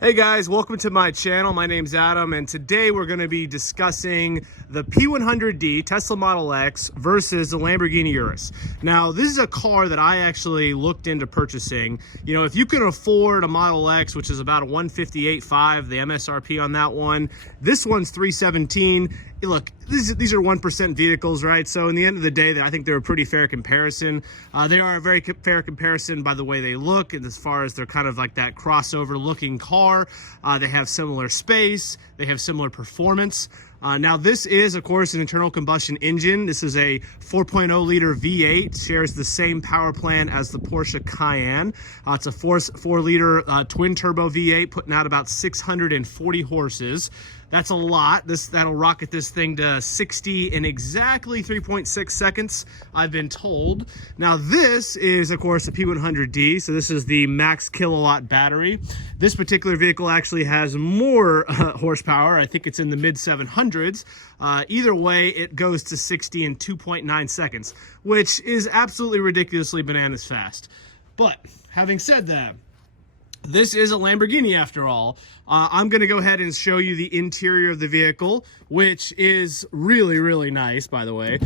Hey guys, welcome to my channel. My name's Adam, and today we're going to be discussing the P100D Tesla Model X versus the Lamborghini Urus. Now, this is a car that I actually looked into purchasing. You know, if you can afford a Model X, which is about a 158.5, the MSRP on that one, this one's 317. Look, these are 1% vehicles, right? So in the end of the day, I think they're a pretty fair comparison. They are a very fair comparison by the way they look, and as far as they're kind of like that crossover looking car. They have similar space, they have similar performance. Now this is, of course, an internal combustion engine. This is a 4.0 liter V8, shares the same power plant as the Porsche Cayenne. It's a 4 liter twin turbo V8, putting out about 640 horses. That's a lot. That'll rocket this thing to 60 in exactly 3.6 seconds, I've been told. Now this is, of course, a P100D, so this is the max kilowatt battery. This particular vehicle actually has more horsepower. I think it's in the mid 700s. Either way, it goes to 60 in 2.9 seconds, which is absolutely ridiculously bananas fast. But having said that, this is a Lamborghini after all. I'm going to go ahead and show you the interior of the vehicle, which is really, really nice, by the way.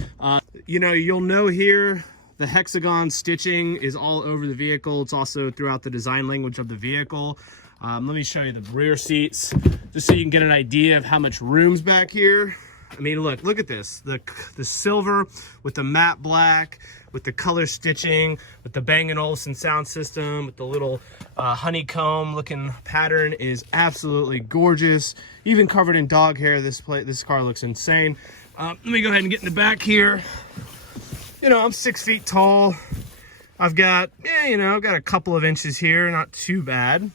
You know, you'll know here the hexagon stitching is all over the vehicle. It's also throughout the design language of the vehicle. Let me show you the rear seats, just so you can get an idea of how much room's back here. I mean, look at this. The silver with the matte black, with the color stitching, with the Bang & Olufsen sound system, with the little honeycomb looking pattern is absolutely gorgeous. Even covered in dog hair, this car looks insane. Let me go ahead and get in the back here. You know, I'm 6 feet tall. I've got, I've got a couple of inches here, not too bad.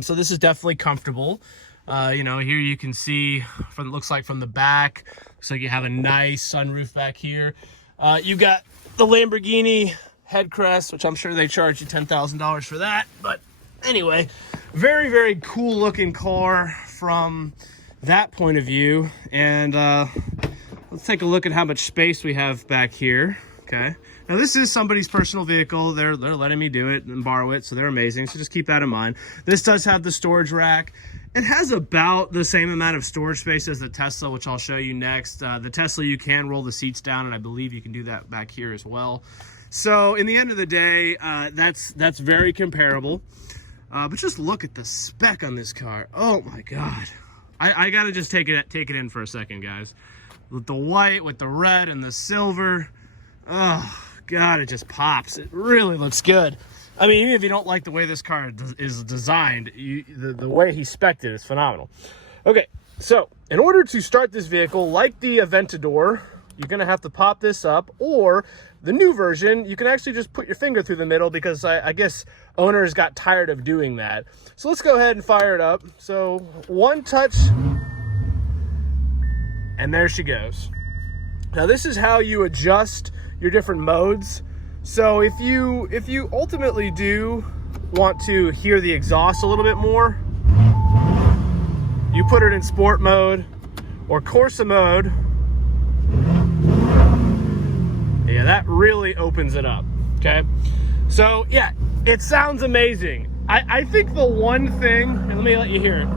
So this is definitely comfortable. You know, here you can see from, looks like from the back, looks like you have a nice sunroof back here. You got the Lamborghini head crest, which I'm sure they charge you $10,000 for that. But anyway, very, very cool looking car from that point of view. And let's take a look at how much space we have back here. Okay. Now this is somebody's personal vehicle. They're letting me do it and borrow it, so they're amazing. So just keep that in mind. This does have the storage rack. It has about the same amount of storage space as the Tesla, which I'll show you next. The Tesla, you can roll the seats down, and I believe you can do that back here as well. So in the end of the day, that's very comparable. But just look at the spec on this car. Oh my God. I gotta just take it in for a second, guys. With the white, with the red and the silver. Oh God, it just pops. It really looks good. I mean, even if you don't like the way this car is designed, the way he spec'd it is phenomenal. Okay, so in order to start this vehicle, like the Aventador, you're gonna have to pop this up, or the new version, you can actually just put your finger through the middle, because I guess owners got tired of doing that. So let's go ahead and fire it up. So one touch, and there she goes. Now this is how you adjust your different modes. So if you ultimately do want to hear the exhaust a little bit more, you put it in sport mode or Corsa mode. Yeah, that really opens it up. Okay, so yeah, it sounds amazing. I think the one thing, and let me let you hear it.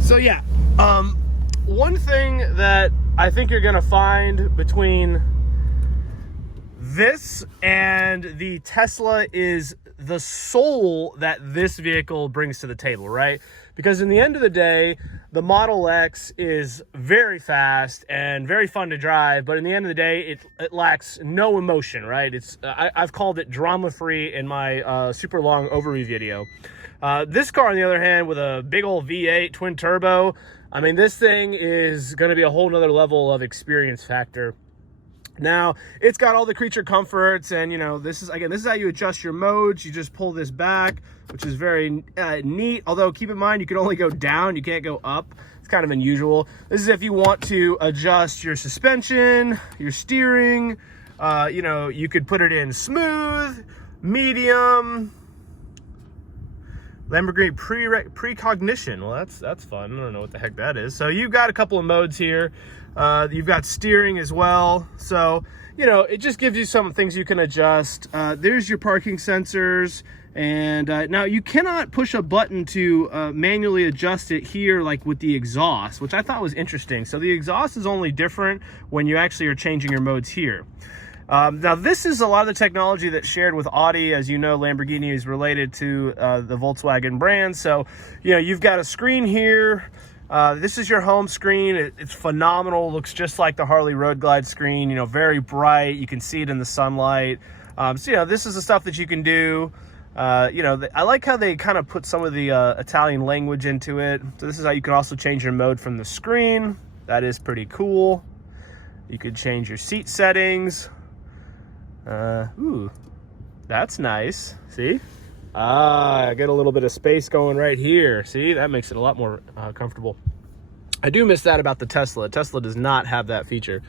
So yeah, one thing that I think you're gonna find between this and the Tesla is the soul that this vehicle brings to the table, right? Because in the end of the day, the Model X is very fast and very fun to drive, but in the end of the day, it lacks no emotion, right? I've called it drama-free in my super long overview video. This car, on the other hand, with a big old V8 twin turbo, I mean, this thing is going to be a whole nother level of experience factor. Now, it's got all the creature comforts, and this is how you adjust your modes. You just pull this back, which is very neat. Although, keep in mind, you can only go down, you can't go up. It's kind of unusual. This is if you want to adjust your suspension, your steering. You could put it in smooth, medium, Lamborghini precognition. Well, that's fun. I don't know what the heck that is. So you've got a couple of modes here. You've got steering as well. So, you know, it just gives you some things you can adjust. There's your parking sensors. And now you cannot push a button to manually adjust it here, like with the exhaust, which I thought was interesting. So the exhaust is only different when you actually are changing your modes here. Now this is a lot of the technology that's shared with Audi. As you know, Lamborghini is related to the Volkswagen brand. So, you know, you've got a screen here. This is your home screen. It's phenomenal. Looks just like the Harley Road Glide screen, you know, very bright. You can see it in the sunlight. So, you know, this is the stuff that you can do. You know, I like how they kind of put some of the Italian language into it. So this is how you can also change your mode from the screen. That is pretty cool. You could change your seat settings. Ooh, that's nice. See? I get a little bit of space going right here. See, that makes it a lot more comfortable. I do miss that about the Tesla. Tesla does not have that feature.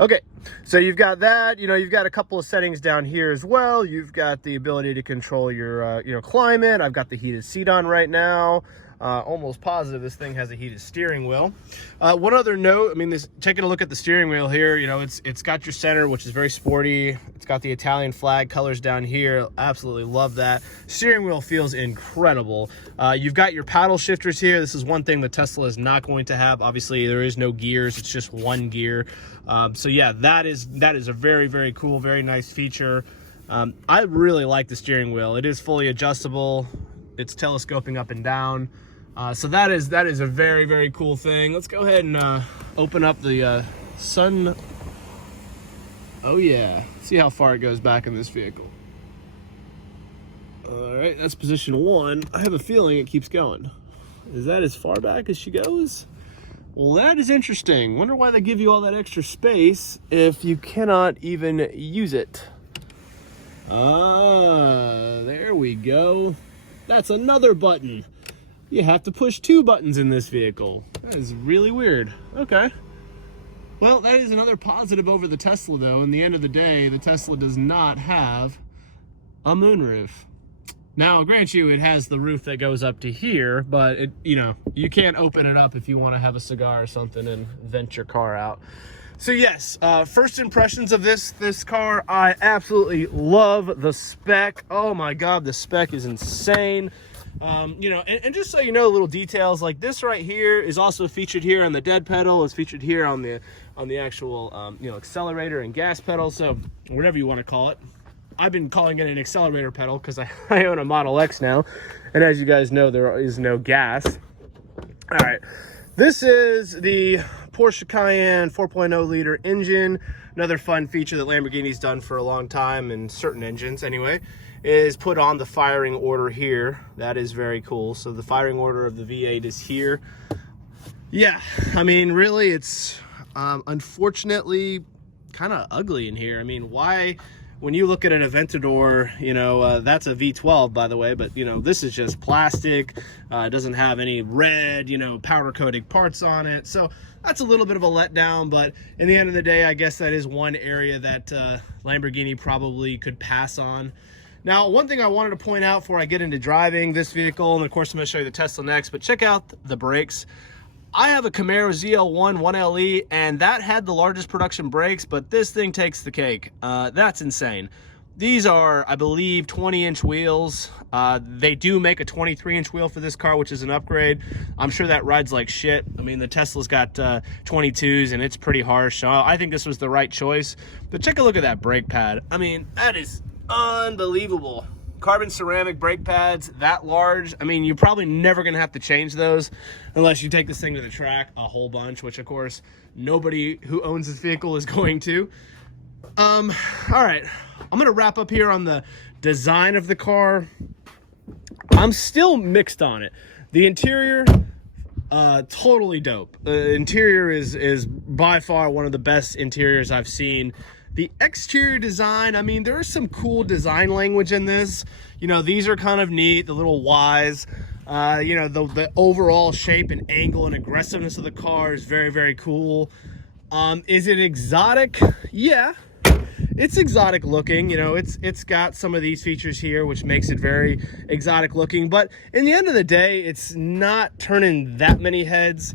Okay, so you've got that, you know, you've got a couple of settings down here as well. You've got the ability to control your, you know, climate. I've got the heated seat on right now. Almost positive this thing has a heated steering wheel. One other note, I mean, taking a look at the steering wheel here, you know, it's got your center, which is very sporty. It's got the Italian flag colors down here. Absolutely love that. Steering wheel feels incredible. You've got your paddle shifters here. This is one thing the Tesla is not going to have. Obviously, there is no gears. It's just one gear. So yeah, that is a very, very cool, very nice feature. I really like the steering wheel. It is fully adjustable. It's telescoping up and down. So that is a very, very cool thing. Let's go ahead and open up the sun. Oh yeah, see how far it goes back in this vehicle. All right, that's position 1. I have a feeling it keeps going. Is that as far back as she goes? Well, that is interesting. Wonder why they give you all that extra space if you cannot even use it. There we go. That's another button. You have to push 2 buttons in this vehicle. That is really weird. Okay. Well, that is another positive over the Tesla, though. In the end of the day, the Tesla does not have a moonroof. Now, I'll grant you, it has the roof that goes up to here, but it, you know, you can't open it up if you want to have a cigar or something and vent your car out. So yes, first impressions of this car, I absolutely love the spec. Oh my God, the spec is insane. You know, and just so you know, little details like this right here is also featured here on the dead pedal. It's featured here on the actual, you know, accelerator and gas pedal. So whatever you want to call it. I've been calling it an accelerator pedal because I own a Model X now. And as you guys know, there is no gas. All right. This is the Porsche Cayenne 4.0 liter engine. Another fun feature that Lamborghini's done for a long time, in certain engines anyway, is put on the firing order here. That is very cool. So the firing order of the V8 is here. Yeah, I mean, really, it's unfortunately kind of ugly in here. I mean, why? When you look at an Aventador, you know, that's a V12, by the way, but, you know, this is just plastic. It doesn't have any red, you know, powder-coated parts on it. So that's a little bit of a letdown, but in the end of the day, I guess that is one area that Lamborghini probably could pass on. Now, one thing I wanted to point out before I get into driving this vehicle, and of course I'm going to show you the Tesla next, but check out the brakes. I have a Camaro ZL1 1LE, and that had the largest production brakes, but this thing takes the cake. That's insane. These are, I believe, 20-inch wheels. They do make a 23-inch wheel for this car, which is an upgrade. I'm sure that rides like shit. I mean, the Tesla's got 22s, and it's pretty harsh. So I think this was the right choice. But take a look at that brake pad. I mean, that is unbelievable. Carbon ceramic brake pads that large. I mean, you're probably never gonna have to change those unless you take this thing to the track a whole bunch, which of course nobody who owns this vehicle is going to. All right, I'm gonna wrap up here on the design of the car. I'm still mixed on it. The interior, totally dope. The interior is by far one of the best interiors I've seen. The exterior design, I mean, there is some cool design language in this. You know, these are kind of neat, the little Ys. You know, the overall shape and angle and aggressiveness of the car is very, very cool. Is it exotic? Yeah, it's exotic looking. You know, it's got some of these features here, which makes it very exotic looking. But in the end of the day, it's not turning that many heads,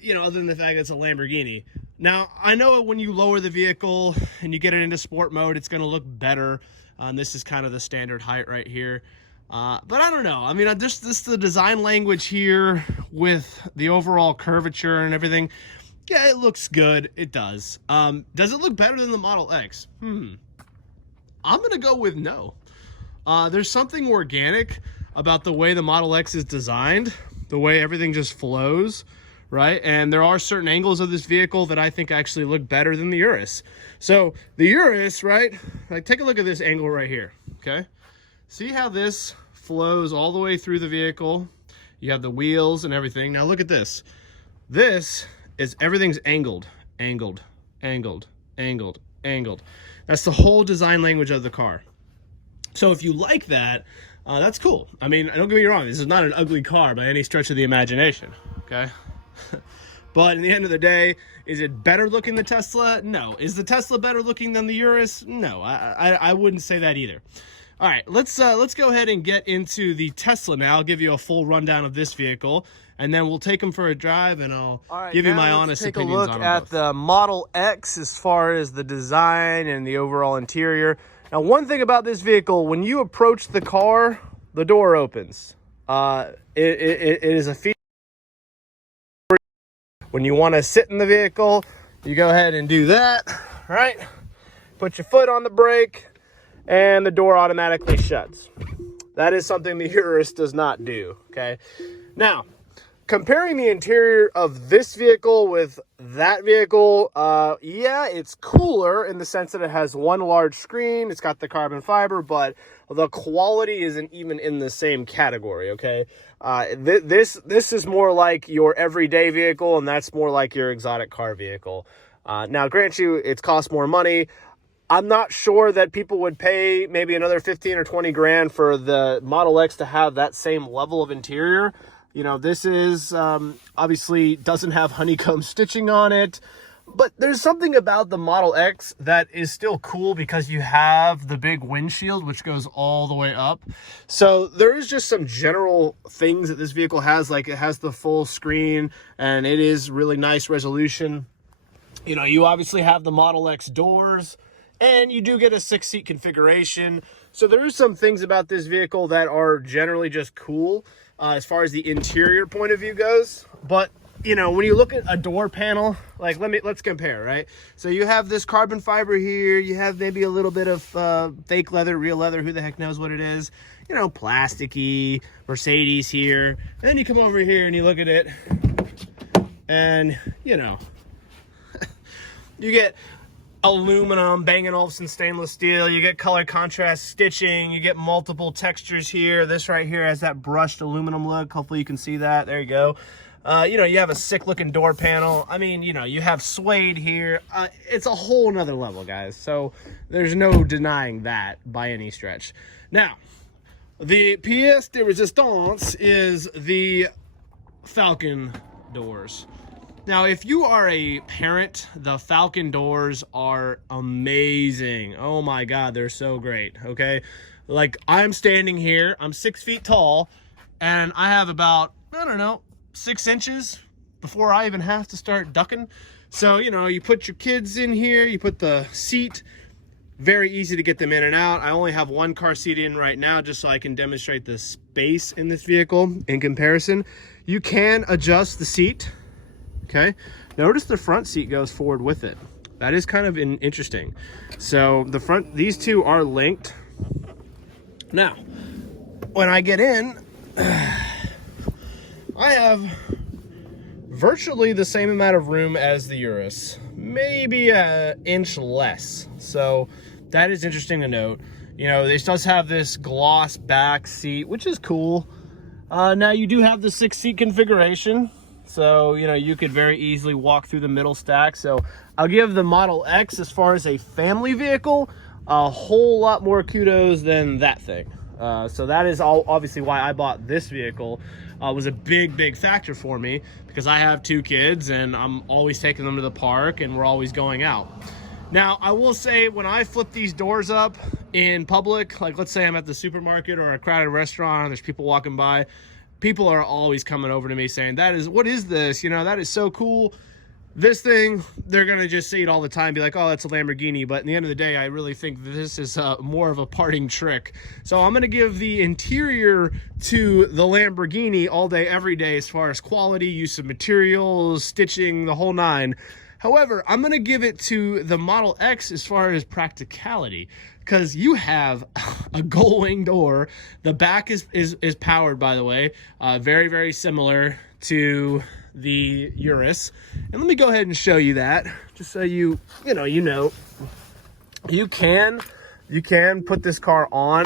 you know, other than the fact that it's a Lamborghini. Now, I know when you lower the vehicle and you get it into sport mode, it's going to look better. This is kind of the standard height right here. But I don't know. I mean, just the design language here with the overall curvature and everything. Yeah, it looks good. It does. Does it look better than the Model X? I'm going to go with no. There's something organic about the way the Model X is designed, the way everything just flows, right? And there are certain angles of this vehicle that I think actually look better than the Urus. So the Urus, right? Like, take a look at this angle right here, okay? See how this flows all the way through the vehicle? You have the wheels and everything. Now look at this. This is everything's angled, angled, angled, angled, angled. That's the whole design language of the car. So if you like that, that's cool. I mean, don't get me wrong, this is not an ugly car by any stretch of the imagination, okay? But in the end of the day, is it better looking than Tesla? No. Is the Tesla better looking than the Urus? No, I wouldn't say that either. All right, let's go ahead and get into the Tesla now. I'll give you a full rundown of this vehicle, and then we'll take them for a drive, and I'll give you my honest opinions on them. Take a look at the Model X as far as the design and the overall interior. Now, one thing about this vehicle, when you approach the car, the door opens. It is a feature. When you want to sit in the vehicle, you go ahead and do that, right? Put your foot on the brake, and the door automatically shuts. That is something the Urus does not do, okay? Now, comparing the interior of this vehicle with that vehicle, yeah, it's cooler in the sense that it has one large screen, it's got the carbon fiber, but the quality isn't even in the same category, okay? This is more like your everyday vehicle, and that's more like your exotic car vehicle. Now, grant you, it's cost more money. I'm not sure that people would pay maybe another 15 or 20 grand for the Model X to have that same level of interior. You know, this is obviously doesn't have honeycomb stitching on it, but there's something about the Model X that is still cool because you have the big windshield, which goes all the way up. So there is just some general things that this vehicle has, like it has the full screen and it is really nice resolution. You know, you obviously have the Model X doors, and you do get a 6-seat configuration. So there are some things about this vehicle that are generally just cool as far as the interior point of view goes. But, you know, when you look at a door panel, like let's compare, right? So you have this carbon fiber here. You have maybe a little bit of fake leather, real leather, who the heck knows what it is. You know, plasticky, Mercedes here. And then you come over here and you look at it and, you know, you get aluminum, Bang & Olufsen stainless steel, you get color contrast stitching, you get multiple textures here. This right here has that brushed aluminum look. Hopefully you can see that. There you go. You know, you have a sick looking door panel. I mean, you know, you have suede here. It's a whole nother level, guys. So there's no denying that by any stretch. Now, the pièce de résistance is the Falcon doors. Now, if you are a parent, the Falcon doors are amazing. Oh my God, they're so great, okay? Like, I'm standing here, I'm 6 feet tall, and I have about, I don't know, 6 inches before I even have to start ducking. So, you know, you put your kids in here, you put the seat, very easy to get them in and out. I only have one car seat in right now just so I can demonstrate the space in this vehicle in comparison. You can adjust the seat. Okay, notice the front seat goes forward with it. That is kind of interesting. So the front, these two are linked. Now, when I get in, I have virtually the same amount of room as the Urus, maybe an inch less. So that is interesting to note. You know, this does have this gloss back seat, which is cool. Now you do have the 6-seat configuration. So, you know, you could very easily walk through the middle stack. So I'll give the Model X, as far as a family vehicle, a whole lot more kudos than that thing. So that is obviously why I bought this vehicle. Was a big factor for me because I have 2 kids and I'm always taking them to the park and we're always going out. Now, I will say when I flip these doors up in public, like let's say I'm at the supermarket or a crowded restaurant and there's people walking by, people are always coming over to me saying, what is this? You know, that is so cool. This thing, they're gonna just see it all the time, be like, oh, that's a Lamborghini. But at the end of the day, I really think this is more of a parting trick. So I'm gonna give the interior to the Lamborghini all day, every day, as far as quality, use of materials, stitching, the whole nine. However, I'm gonna give it to the Model X as far as practicality, because you have a gull wing door. The back is powered, by the way, very, very similar to the Urus. And let me go ahead and show you that, just so you know you can put this car on.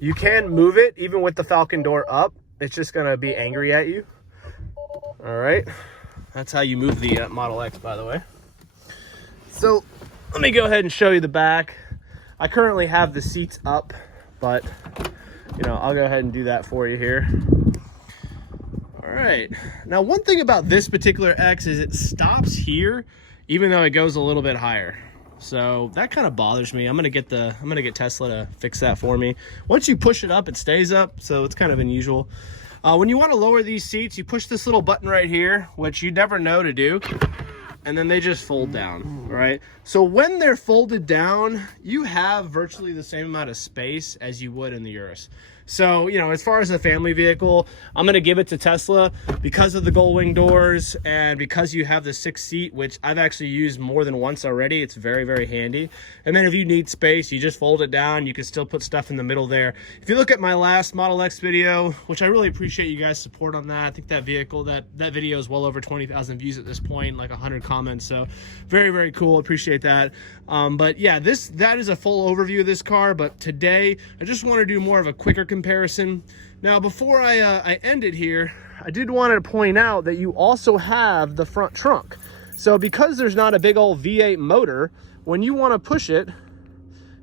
You can move it even with the Falcon door up. It's just gonna be angry at you. All right, that's how you move the Model X, by the way. So let me go ahead and show you the back. I currently have the seats up, but I'll go ahead and do that for you here. All right, now one thing about this particular X is it stops here, even though it goes a little bit higher. So that kind of bothers me. I'm gonna get Tesla to fix that for me. Once you push it up, it stays up, so it's kind of unusual. When you want to lower these seats, you push this little button right here, which you never know to do, and then they just fold down, right? So when they're folded down, you have virtually the same amount of space as you would in the Urus. So, as far as a family vehicle, I'm gonna give it to Tesla because of the gull wing doors and because you have the 6th seat, which I've actually used more than once already. It's very, very handy. And then if you need space, you just fold it down. You can still put stuff in the middle there. If you look at my last Model X video, which I really appreciate you guys' support on that. I think that video is well over 20,000 views at this point, like 100 comments. So very, very cool. Appreciate that. But yeah, that is a full overview of this car. But today, I just want to do more of a quicker comparison. Now, before I end it here, I did want to point out that you also have the front trunk. So because there's not a big old V8 motor, when you want to push it,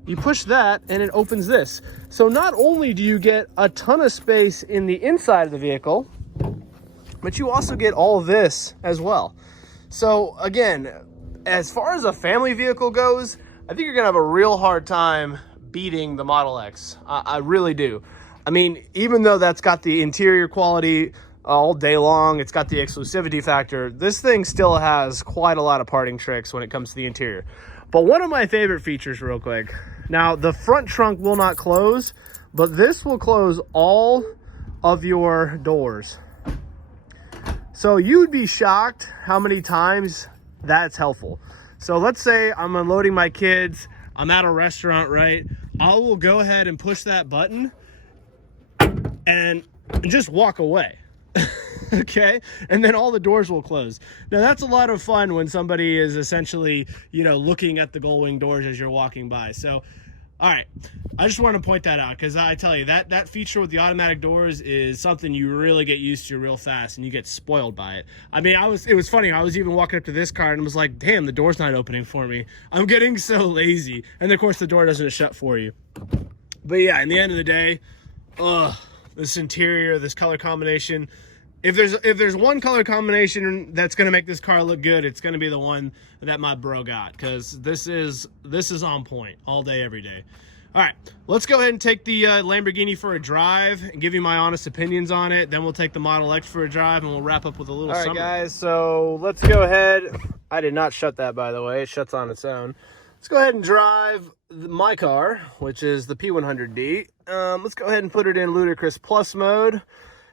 you push that and it opens this. So not only do you get a ton of space in the inside of the vehicle, but you also get all of this as well. So again, as far as a family vehicle goes, I think you're gonna have a real hard time beating the Model X. I really do. I mean, even though that's got the interior quality all day long, it's got the exclusivity factor, this thing still has quite a lot of parting tricks when it comes to the interior. But one of my favorite features, real quick, now the front trunk will not close, but this will close all of your doors. So you would be shocked how many times that's helpful. So let's say I'm unloading my kids, I'm at a restaurant, right? I will go ahead and push that button and just walk away. Okay, and then all the doors will close. Now that's a lot of fun when somebody is essentially, looking at the gull wing doors as you're walking by. So, all right, I just want to point that out because I tell you that feature with the automatic doors is something you really get used to real fast, and you get spoiled by it. I mean, it was funny. I was even walking up to this car and was like, damn, the door's not opening for me. I'm getting so lazy, and of course the door doesn't shut for you. But yeah, in the end of the day, this interior, this color combination. If there's one color combination that's gonna make this car look good, it's gonna be the one that my bro got, because this is on point all day, every day. All right, let's go ahead and take the Lamborghini for a drive and give you my honest opinions on it. Then we'll take the Model X for a drive, and we'll wrap up with a little summary. All right, guys, so let's go ahead. I did not shut that, by the way. It shuts on its own. Let's go ahead and drive my car, which is the P100D. Let's go ahead and put it in Ludicrous Plus mode.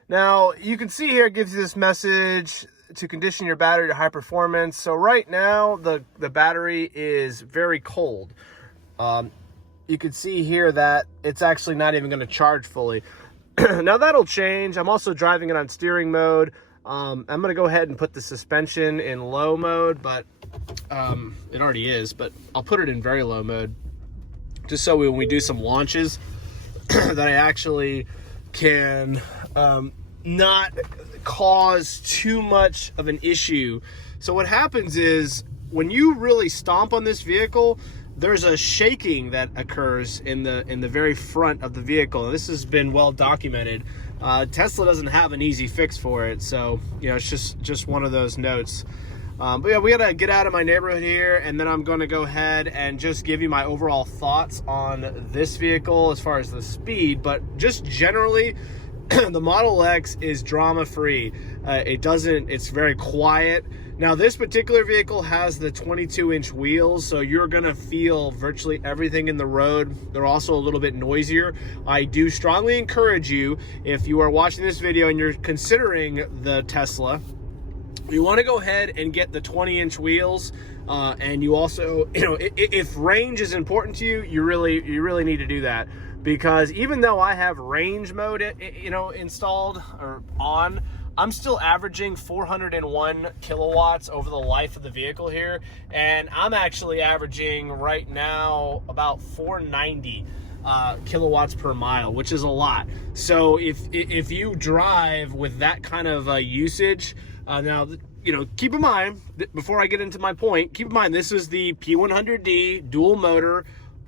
Now, you can see here it gives you this message to condition your battery to high performance. So right now, the battery is very cold. You can see here that it's actually not even going to charge fully. Now, that'll change. I'm also driving it on steering mode. I'm going to go ahead and put the suspension in low mode, but it already is. But I'll put it in very low mode, just so when we do some launches, that I actually can not cause too much of an issue. So what happens is when you really stomp on this vehicle, there's a shaking that occurs in the very front of the vehicle. And this has been well documented. Tesla doesn't have an easy fix for it, so it's just one of those notes. But yeah, we gotta get out of my neighborhood here, and then I'm gonna go ahead and just give you my overall thoughts on this vehicle as far as the speed. But just generally, The Model X is drama-free. It's very quiet. Now, this particular vehicle has the 22-inch wheels, so you're gonna feel virtually everything in the road. They're also a little bit noisier. I do strongly encourage you, if you are watching this video and you're considering the Tesla, you wanna go ahead and get the 20-inch wheels, and you also, if range is important to you, you really need to do that. Because even though I have range mode, installed or on, I'm still averaging 401 kilowatts over the life of the vehicle here. And I'm actually averaging right now about 490 kilowatts per mile, which is a lot. So if you drive with that kind of usage, now, keep in mind, before I get into my point, keep in mind this is the P100D dual motor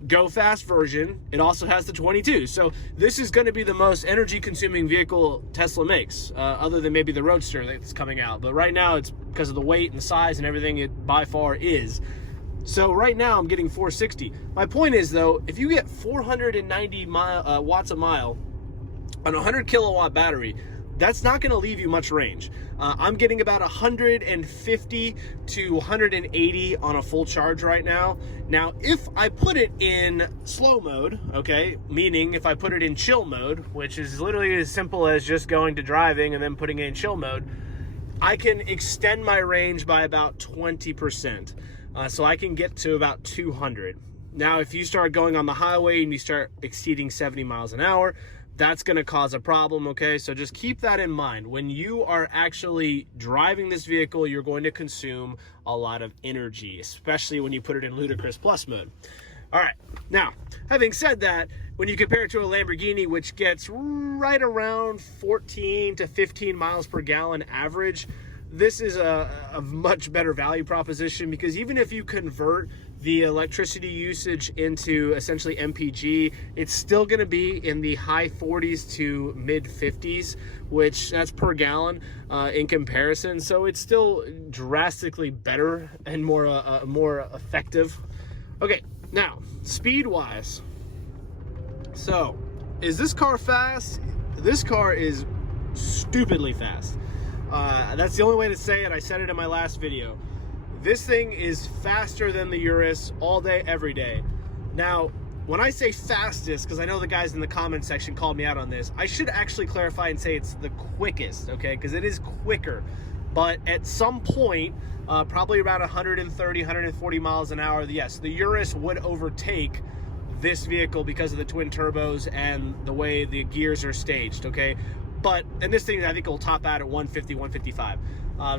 go fast version. It also has the 22, so this is going to be the most energy consuming vehicle Tesla makes, other than maybe the Roadster that's coming out. But right now, it's because of the weight and the size and everything, it by far is. So right now I'm getting 460. My point is, though, if you get 490 watts a mile on a 100 kilowatt battery, that's not going to leave you much range. I'm getting about 150 to 180 on a full charge right now. Now, if I put it in slow mode, okay, meaning if I put it in chill mode, which is literally as simple as just going to driving and then putting it in chill mode, I can extend my range by about 20%. So I can get to about 200. Now, if you start going on the highway and you start exceeding 70 miles an hour, that's going to cause a problem, okay? So just keep that in mind. When you are actually driving this vehicle, you're going to consume a lot of energy, especially when you put it in ludicrous plus mode. All right, now, having said that, when you compare it to a Lamborghini, which gets right around 14 to 15 miles per gallon average, this is a much better value proposition, because even if you convert the electricity usage into essentially MPG, it's still going to be in the high 40s to mid 50s, which that's per gallon in comparison. So it's still drastically better and more effective. Okay, now speed wise. So is this car fast? This car is stupidly fast. That's the only way to say it. I said it in my last video. This thing is faster than the Urus all day, every day. Now, when I say fastest, because I know the guys in the comment section called me out on this, I should actually clarify and say it's the quickest, okay? Because it is quicker. But at some point, probably around 130, 140 miles an hour, yes, the Urus would overtake this vehicle because of the twin turbos and the way the gears are staged, okay? And this thing, I think, will top out at 150, 155.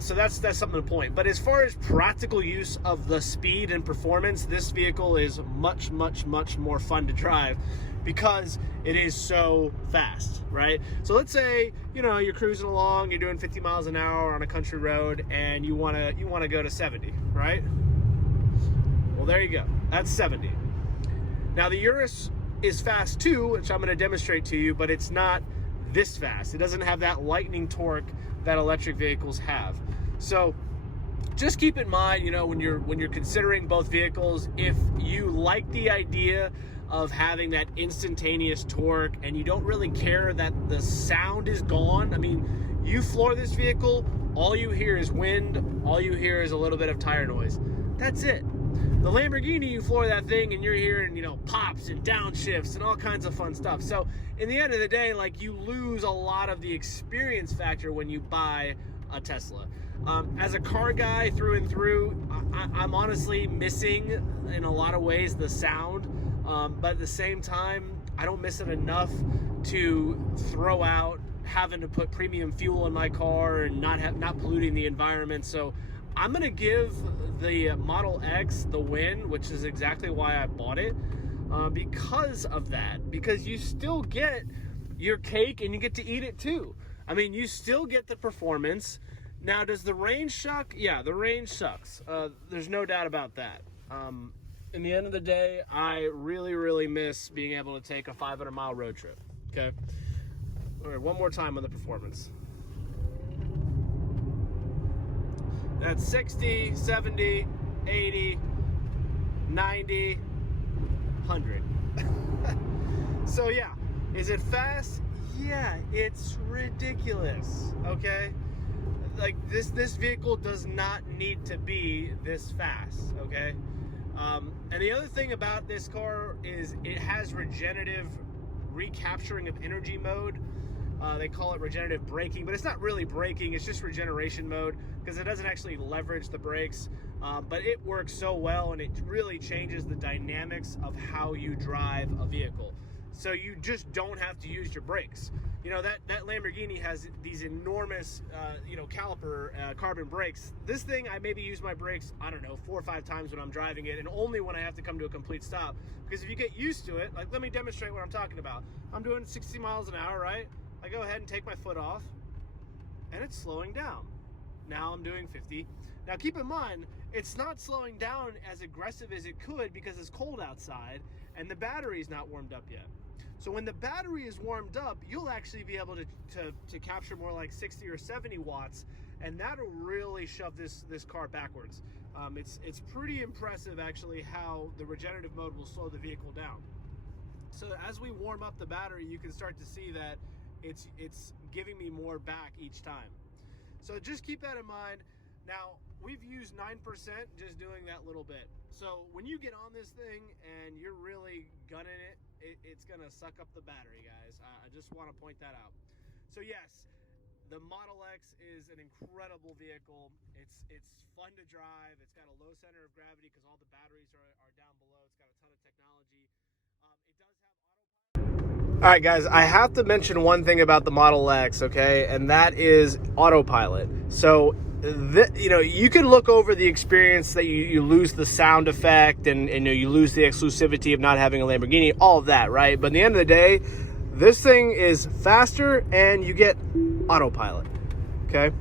So that's something to point. But as far as practical use of the speed and performance, this vehicle is much, much, much more fun to drive because it is so fast, right? So let's say, you're cruising along, you're doing 50 miles an hour on a country road, and you wanna go to 70, right? Well, there you go. That's 70. Now, the Urus is fast too, which I'm gonna demonstrate to you, but it's not this fast. It doesn't have that lightning torque that electric vehicles have. So just keep in mind, when you're considering both vehicles, if you like the idea of having that instantaneous torque and you don't really care that the sound is gone. I mean, you floor this vehicle, all you hear is wind, all you hear is a little bit of tire noise. That's it. The Lamborghini, you floor that thing and you're hearing, pops and downshifts and all kinds of fun stuff. So in the end of the day, you lose a lot of the experience factor when you buy a Tesla. As a car guy through and through, I'm honestly missing in a lot of ways the sound, but at the same time, I don't miss it enough to throw out having to put premium fuel in my car and not polluting the environment. So I'm gonna give the Model X the win, which is exactly why I bought it, because of that. Because you still get your cake and you get to eat it too. I mean, you still get the performance. Now, does the range suck? Yeah, the range sucks. There's no doubt about that. In the end of the day, I really, really miss being able to take a 500-mile road trip, okay? All right, one more time on the performance. That's 60, 70, 80, 90, 100. So yeah, is it fast? yeah, it's ridiculous, okay? Like, this vehicle does not need to be this fast, okay? And the other thing about this car is it has regenerative recapturing of energy mode. They call it regenerative braking, but it's not really braking, it's just regeneration mode, because it doesn't actually leverage the brakes. But it works so well, and it really changes the dynamics of how you drive a vehicle. So you just don't have to use your brakes. You know, that Lamborghini has these enormous, you know, caliper carbon brakes. This thing, I maybe use my brakes, I don't know, 4 or 5 times when I'm driving it, and only when I have to come to a complete stop. Because if you get used to it, like, let me demonstrate what I'm talking about. I'm doing 60 miles an hour, right? I go ahead and take my foot off, and it's slowing down. Now I'm doing 50. Now keep in mind, it's not slowing down as aggressive as it could because it's cold outside and the battery's not warmed up yet. So when the battery is warmed up, you'll actually be able to capture more like 60 or 70 watts, and that'll really shove this car backwards. It's pretty impressive actually how the regenerative mode will slow the vehicle down. So as we warm up the battery, you can start to see that it's giving me more back each time. So just keep that in mind. Now, we've used 9% just doing that little bit. So when you get on this thing and you're really gunning it, it's gonna suck up the battery, guys. I just want to point that out. So yes, the Model X is an incredible vehicle. It's fun to drive. It's got a low center of gravity because all the batteries are down below. It's got a ton of technology. It does have autopilot. All right, guys, I have to mention one thing about the Model X, okay, and that is autopilot. So, you know, you can look over the experience that you lose the sound effect and you lose the exclusivity of not having a Lamborghini, all of that, right? But at the end of the day, this thing is faster and you get autopilot, okay?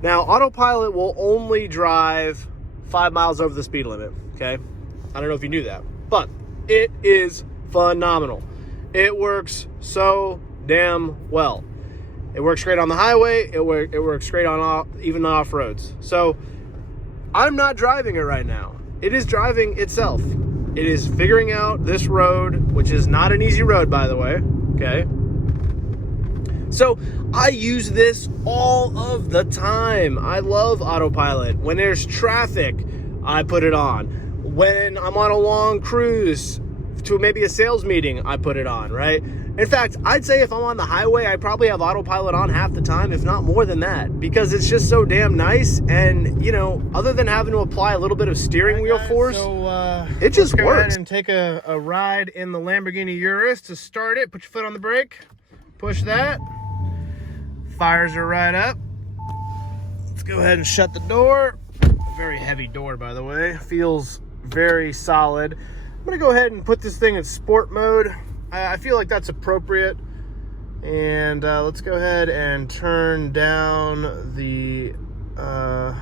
Now, autopilot will only drive 5 miles over the speed limit, okay? I don't know if you knew that, but it is phenomenal. It works so damn well. It works great on the highway. It works great on even off roads. So I'm not driving it right now. It is driving itself. It is figuring out this road, which is not an easy road, by the way. Okay. So I use this all of the time. I love autopilot. When there's traffic, I put it on. When I'm on a long cruise to maybe a sales meeting, I put it on, right? In fact, I'd say if I'm on the highway, I probably have autopilot on half the time, if not more than that, because it's just so damn nice. And, you know, other than having to apply a little bit of steering wheel force, it just works. Go ahead and take a ride in the Lamborghini Urus. To start it, put your foot on the brake, push that, fires are right up. Let's go ahead and shut the door. A very heavy door, by the way. Feels very solid. I'm gonna go ahead and put this thing in sport mode. I feel like that's appropriate. And let's go ahead and turn down the fan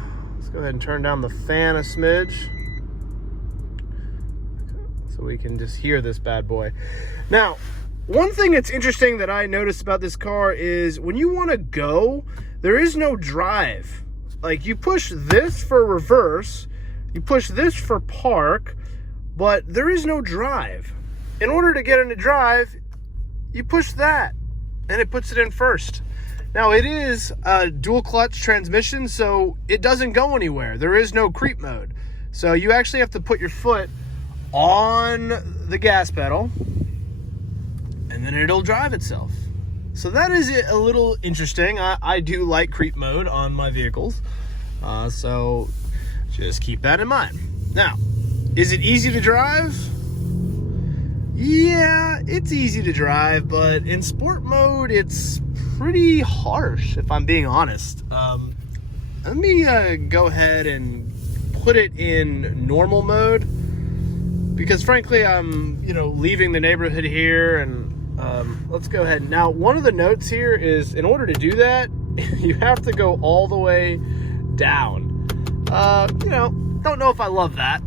a smidge so we can just hear this bad boy. Now, one thing that's interesting that I noticed about this car is when you want to go, there is no drive. Like, you push this for reverse, you push this for park, but there is no drive. In order to get into drive, you push that, and it puts it in first. Now, it is a dual clutch transmission, so it doesn't go anywhere. There is no creep mode. So you actually have to put your foot on the gas pedal, and then it'll drive itself. So that is a little interesting. I do like creep mode on my vehicles. So just keep that in mind. Now, is it easy to drive? Yeah, it's easy to drive, but in sport mode, it's pretty harsh, if I'm being honest. Let me go ahead and put it in normal mode, because frankly, I'm, leaving the neighborhood here, and let's go ahead. Now, one of the notes here is, in order to do that, you have to go all the way down. Don't know if I love that.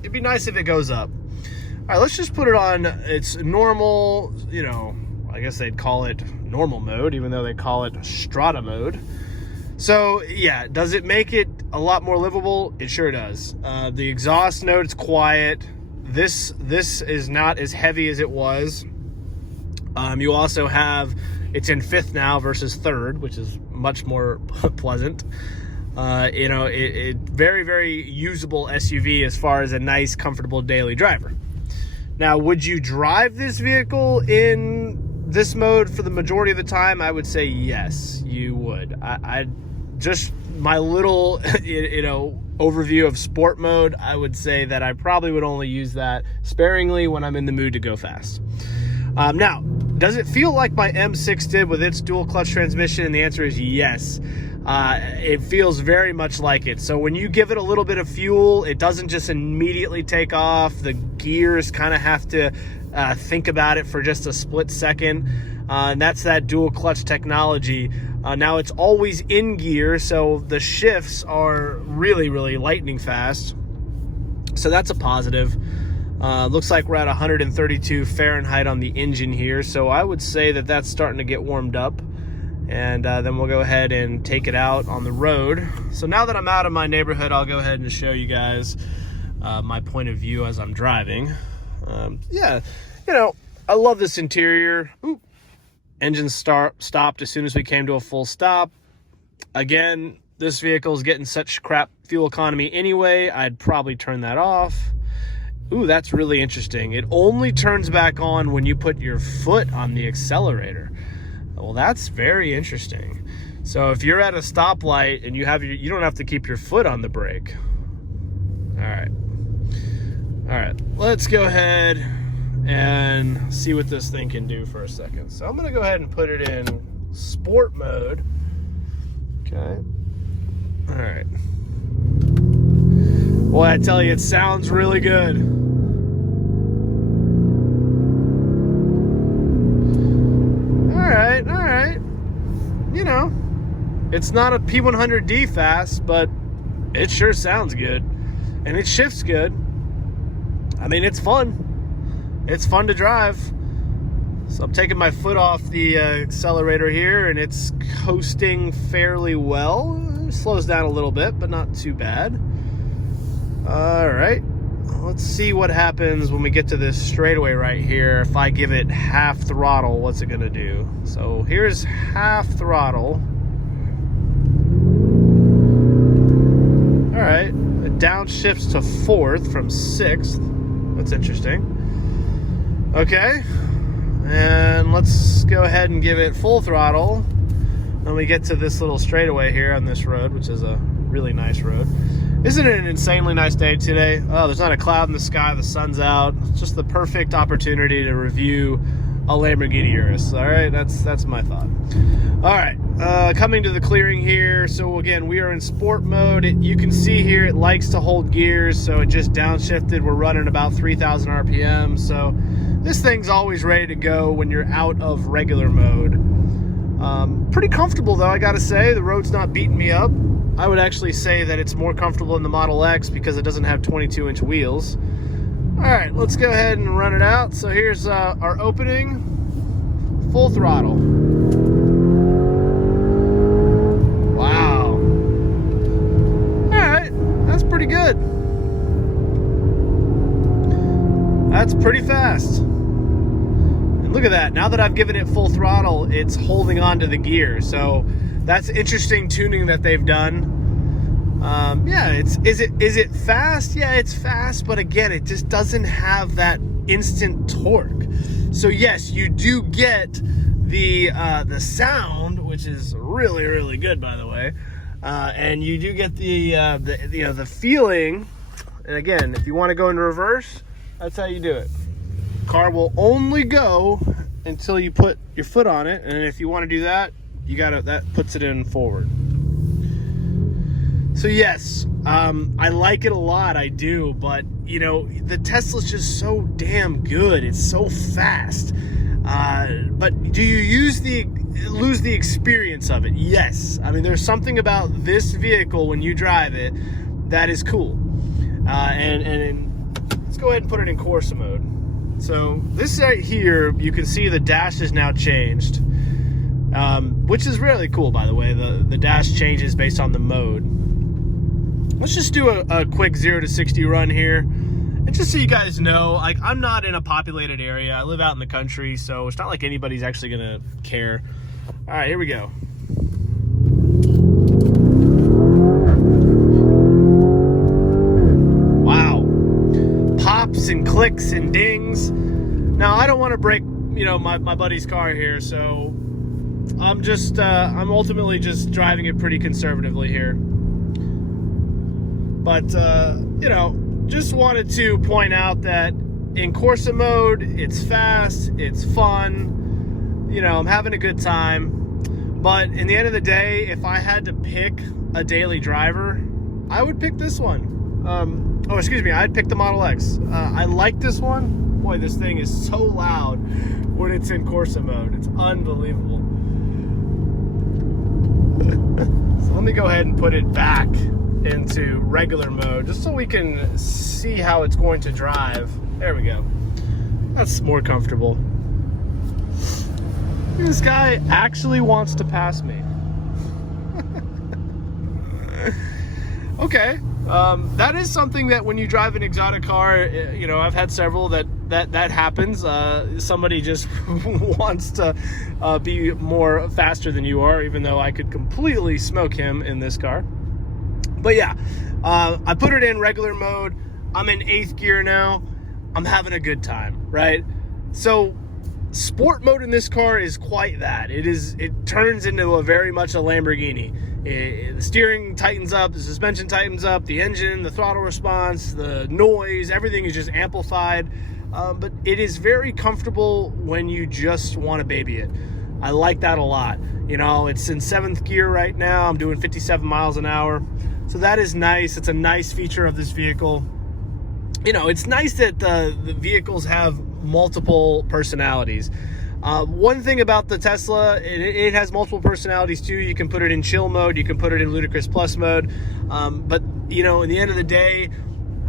It'd be nice if it goes up. All right, let's just put it on its normal, I guess they'd call it normal mode, even though they call it strata mode. So yeah, does it make it a lot more livable? It sure does. The exhaust note's quiet. This is not as heavy as it was. You also have, it's in 5th now versus 3rd, which is much more pleasant. You know, it very, very usable SUV as far as a nice, comfortable daily driver. Now, would you drive this vehicle in this mode for the majority of the time? I would say yes, you would. I just my little, you know, overview of sport mode, I would say that I probably would only use that sparingly when I'm in the mood to go fast. Now, does it feel like my M6 did with its dual clutch transmission? And the answer is yes. It feels very much like it. So when you give it a little bit of fuel, it doesn't just immediately take off. The gears kind of have to think about it for just a split second. And that's that dual clutch technology. Now it's always in gear, so the shifts are really, really lightning fast. So that's a positive. Looks like we're at 132 Fahrenheit on the engine here. So I would say that that's starting to get warmed up. And then we'll go ahead and take it out on the road. So now that I'm out of my neighborhood, I'll go ahead and show you guys my point of view as I'm driving. Yeah, you know, I love this interior. Ooh. Engine stopped as soon as we came to a full stop. Again, this vehicle is getting such crap fuel economy anyway, I'd probably turn that off. Ooh, that's really interesting. It only turns back on when you put your foot on the accelerator. Well, that's very interesting. So if you're at a stoplight and you don't have to keep your foot on the brake. All right, let's go ahead and see what this thing can do for a second. So I'm gonna go ahead and put it in sport mode. Okay. All right. Boy, I tell you, it sounds really good. All right. You know, it's not a P100D fast, but it sure sounds good. And it shifts good. I mean, it's fun. It's fun to drive. So I'm taking my foot off the accelerator here, and it's coasting fairly well. It slows down a little bit, but not too bad. All right, let's see what happens when we get to this straightaway right here. If I give it half throttle, what's it gonna do? So here's half throttle. All right, it downshifts to 4th from 6th. That's interesting. Okay, and let's go ahead and give it full throttle when we get to this little straightaway here on this road, which is a really nice road. Isn't it an insanely nice day today? Oh, there's not a cloud in the sky, the sun's out. It's just the perfect opportunity to review a Lamborghini Urus. All right, that's my thought. All right, coming to the clearing here. So again, we are in sport mode. You can see here it likes to hold gears, so it just downshifted. We're running about 3,000 RPM. So this thing's always ready to go when you're out of regular mode. Pretty comfortable though, I gotta say. The road's not beating me up. I would actually say that it's more comfortable in the Model X because it doesn't have 22-inch wheels. All right, let's go ahead and run it out. So here's our opening, full throttle. Wow. All right, that's pretty good. That's pretty fast. And look at that, now that I've given it full throttle, it's holding on to the gear. So that's interesting tuning that they've done. Yeah, is it fast? Yeah, it's fast, but again, it just doesn't have that instant torque. So yes, you do get the sound, which is really, really good, by the way, and you do get the feeling. And again, if you want to go in reverse, that's how you do it. Car will only go until you put your foot on it, and if you want to do that, that puts it in forward. So yes, I like it a lot, I do, but you know, the Tesla's just so damn good. It's so fast. But do you lose the experience of it? Yes. I mean, there's something about this vehicle when you drive it that is cool. And let's go ahead and put it in Corsa mode. So this right here, you can see the dash is now changed, which is really cool, by the way. The dash changes based on the mode. Let's just do a quick 0 to 60 run here, And just so you guys know, like, I'm not in a populated area. I live out in the country, so it's not like anybody's actually gonna care. All right, here we go. Wow. Pops and clicks and dings. Now, I don't want to break, you know, my buddy's car here, so I'm just, I'm ultimately just driving it pretty conservatively here. But, you know, just wanted to point out that in Corsa mode, it's fast, it's fun, you know, I'm having a good time. But in the end of the day, if I had to pick a daily driver, I would pick this one. Oh, excuse me, I'd pick the Model X. I like this one. Boy, this thing is so loud when it's in Corsa mode. It's unbelievable. So let me go ahead and put it back into regular mode just so we can see how it's going to drive. There we go. That's more comfortable. This guy actually wants to pass me. Okay. That is something that when you drive an exotic car, you know, I've had several that happens. Somebody just wants to be more faster than you are, even though I could completely smoke him in this car. But yeah, I put it in regular mode. I'm in 8th gear now. I'm having a good time, right? So sport mode in this car is quite that. It turns into a very much a Lamborghini. The steering tightens up, the suspension tightens up, the engine, the throttle response, the noise, everything is just amplified. But it is very comfortable when you just want to baby it. I like that a lot. You know, it's in 7th gear right now. I'm doing 57 miles an hour. So that is nice. It's a nice feature of this vehicle. You know, it's nice that the vehicles have multiple personalities. One thing about the Tesla, it has multiple personalities too. You can put it in chill mode, you can put it in ludicrous plus mode. But, you know, in the end of the day,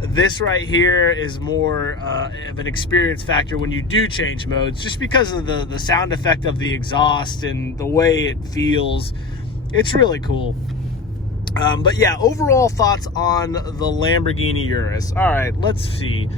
this right here is more of an experience factor when you do change modes, just because of the sound effect of the exhaust and the way it feels. It's really cool. But yeah, overall thoughts on the Lamborghini Urus. All right, let's see.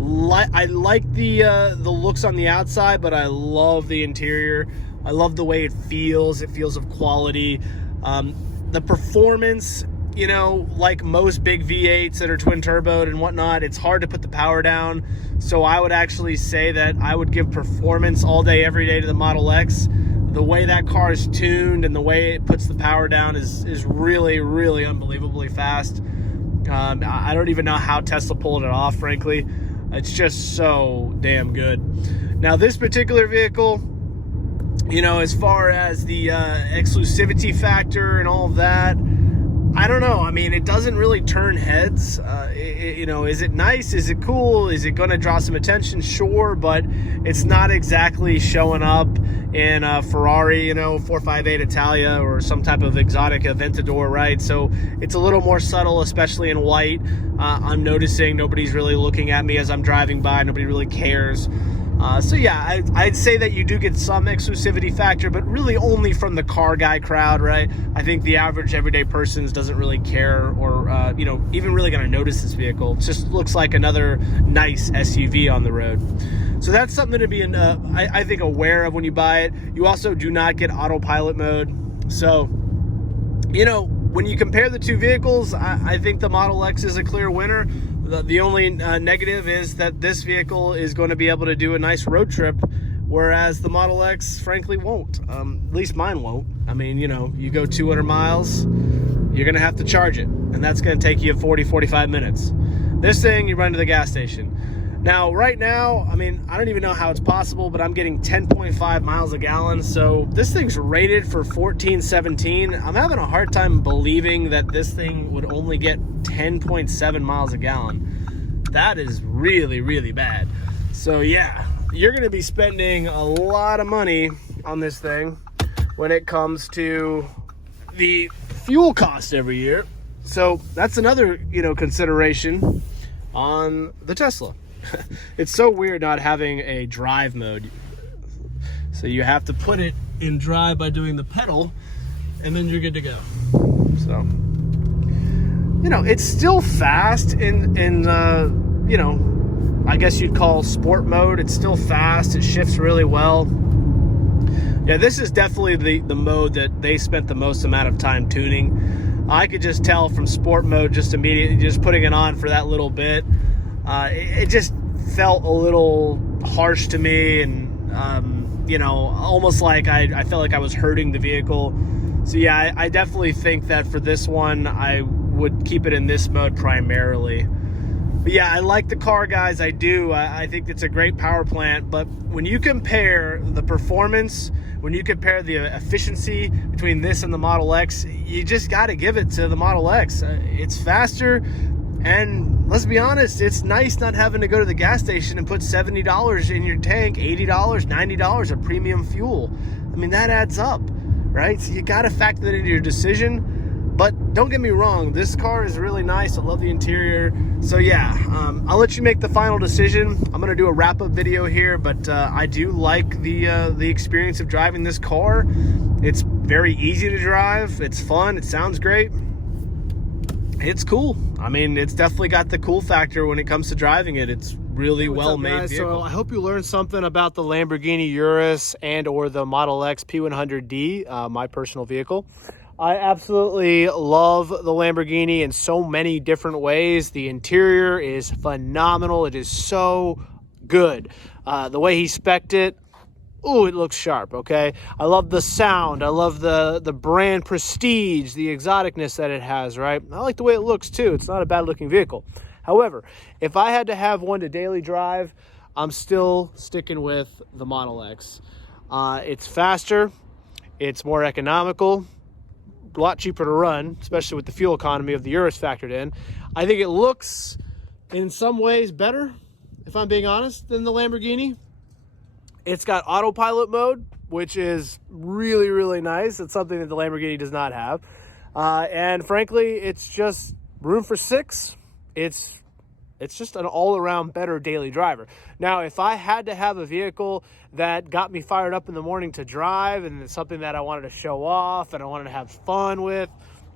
I like the looks on the outside, but I love the interior. I love the way it feels. It feels of quality. The performance, you know, like most big V8s that are twin turboed and whatnot, it's hard to put the power down. So I would actually say that I would give performance all day, every day to the Model X. The way that car is tuned and the way it puts the power down is really, really unbelievably fast. I don't even know how Tesla pulled it off, frankly. It's just so damn good. Now, this particular vehicle, you know, as far as the exclusivity factor and all of that, I don't know. I mean, it doesn't really turn heads. You know, is it nice? Is it cool? Is it going to draw some attention? Sure, but it's not exactly showing up in a Ferrari, you know, 458 Italia or some type of exotic Aventador, right? So it's a little more subtle, especially in white. I'm noticing nobody's really looking at me as I'm driving by. Nobody really cares. So yeah, I'd say that you do get some exclusivity factor, but really only from the car guy crowd, right? I think the average everyday person doesn't really care or, you know, even really going to notice this vehicle. It just looks like another nice SUV on the road. So that's something to be, I think, aware of when you buy it. You also do not get autopilot mode. So, you know, when you compare the two vehicles, I think the Model X is a clear winner. The only negative is that this vehicle is going to be able to do a nice road trip, whereas the Model X, frankly, won't. At least mine won't. I mean, you know, you go 200 miles, you're going to have to charge it, and that's going to take you 40, 45 minutes. This thing, you run to the gas station. Now, right now, I mean, I don't even know how it's possible, but I'm getting 10.5 miles a gallon. So this thing's rated for 14, 17. I'm having a hard time believing that this thing would only get 10.7 miles a gallon. That is really, really bad. So yeah, you're going to be spending a lot of money on this thing when it comes to the fuel cost every year. So that's another, you know, consideration on the Tesla. It's so weird not having a drive mode. So you have to put it in drive by doing the pedal, and then you're good to go. So, you know, it's still fast in you know, I guess you'd call sport mode. It's still fast. It shifts really well. Yeah, this is definitely the mode that they spent the most amount of time tuning. I could just tell from sport mode, just immediately, just putting it on for that little bit, it just felt a little harsh to me, and you know, almost like I felt like I was hurting the vehicle. So yeah, I definitely think that for this one, I would keep it in this mode primarily. But yeah, I like the car, guys. I do. I think it's a great power plant. But when you compare the performance, when you compare the efficiency between this and the Model X, you just got to give it to the Model X. It's faster, and let's be honest, it's nice not having to go to the gas station and put $70 in your tank, $80, $90 of premium fuel. I mean, that adds up, right? So you got to factor that into your decision. But don't get me wrong, this car is really nice. I love the interior. So yeah, I'll let you make the final decision. I'm gonna do a wrap-up video here, but I do like the experience of driving this car. It's very easy to drive. It's fun. It sounds great. It's cool. I mean, it's definitely got the cool factor when it comes to driving it. It's really well-made vehicle. So I hope you learned something about the Lamborghini Urus and or the Model X P100D, my personal vehicle. I absolutely love the Lamborghini in so many different ways. The interior is phenomenal. It is so good. The way he spec'd it, ooh, it looks sharp, okay? I love the sound. I love the brand prestige, the exoticness that it has, right? I like the way it looks, too. It's not a bad-looking vehicle. However, if I had to have one to daily drive, I'm still sticking with the Model X. It's faster. It's more economical. A lot cheaper to run, especially with the fuel economy of the Urus factored in. I think it looks in some ways better, if I'm being honest, than the Lamborghini. It's got autopilot mode, which is really, really nice. It's something that the Lamborghini does not have. And frankly, it's just room for six. It's just an all-around better daily driver. Now, if I had to have a vehicle that got me fired up in the morning to drive, and it's something that I wanted to show off and I wanted to have fun with,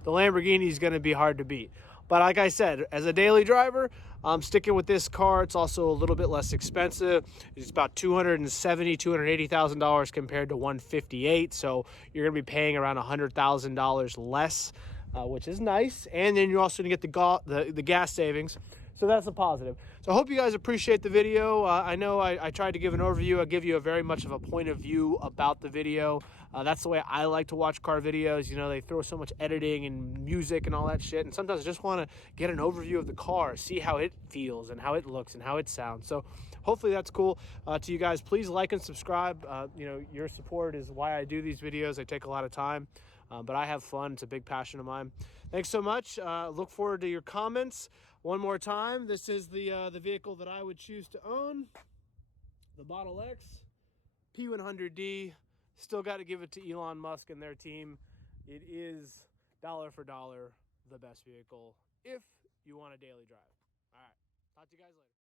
the Lamborghini is going to be hard to beat. But like I said, as a daily driver, I'm sticking with this car. It's also a little bit less expensive. It's about $270,000, $280,000 compared to $158,000. So you're going to be paying around $100,000 less, which is nice. And then you're also going to get the gas savings. So that's a positive. So I hope you guys appreciate the video. I know I tried to give an overview. I give you a very much of a point of view about the video. That's the way I like to watch car videos. You know, they throw so much editing and music and all that shit. And sometimes I just want to get an overview of the car, see how it feels and how it looks and how it sounds. So hopefully that's cool to you guys. Please like and subscribe. You know, your support is why I do these videos. They take a lot of time, but I have fun. It's a big passion of mine. Thanks so much. Look forward to your comments. One more time, this is the vehicle that I would choose to own, the Model X P100D. Still got to give it to Elon Musk and their team. It is dollar for dollar the best vehicle if you want a daily drive. All right, talk to you guys later.